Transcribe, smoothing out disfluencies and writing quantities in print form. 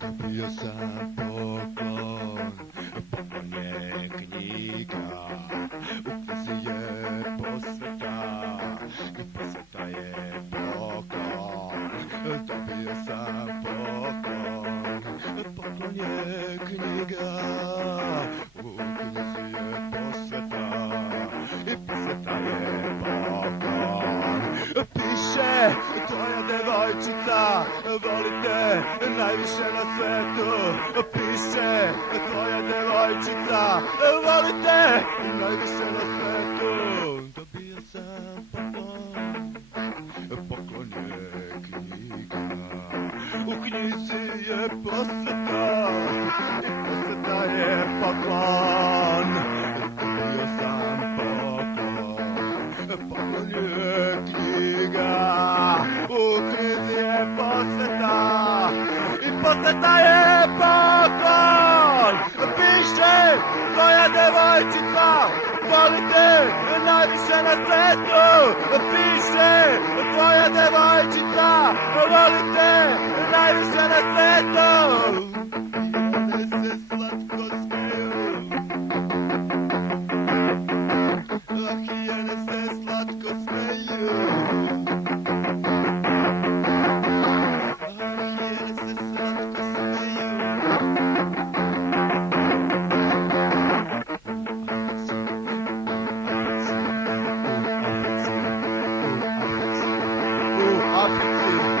Dobio sam poklon, poklon je knjiga, u knjizi je posveta, i posveta je poklon. Dobio sam poklon, poklon je knjiga, u knjizi je posveta, i posveta je poklon. Piše tvoja devojčica, volite najviše na svetu. Piše tvoja devojčica, volite najviše na svetu. Dobio sam poklon, poklon je knjiga, u knjizi je posveta, i posveta je poklon. Dobio sam poklon, poklon je knjiga, u knjizi je posveta, i posveta je poklon. Piše tvoja devojčica, volite najviše na svetu. Piše tvoja devojčica, volite najviše na svetu. I one se slatko smeju, ah, hijene se slatko smeju. Ah, hijene se slatko smeju. U Africi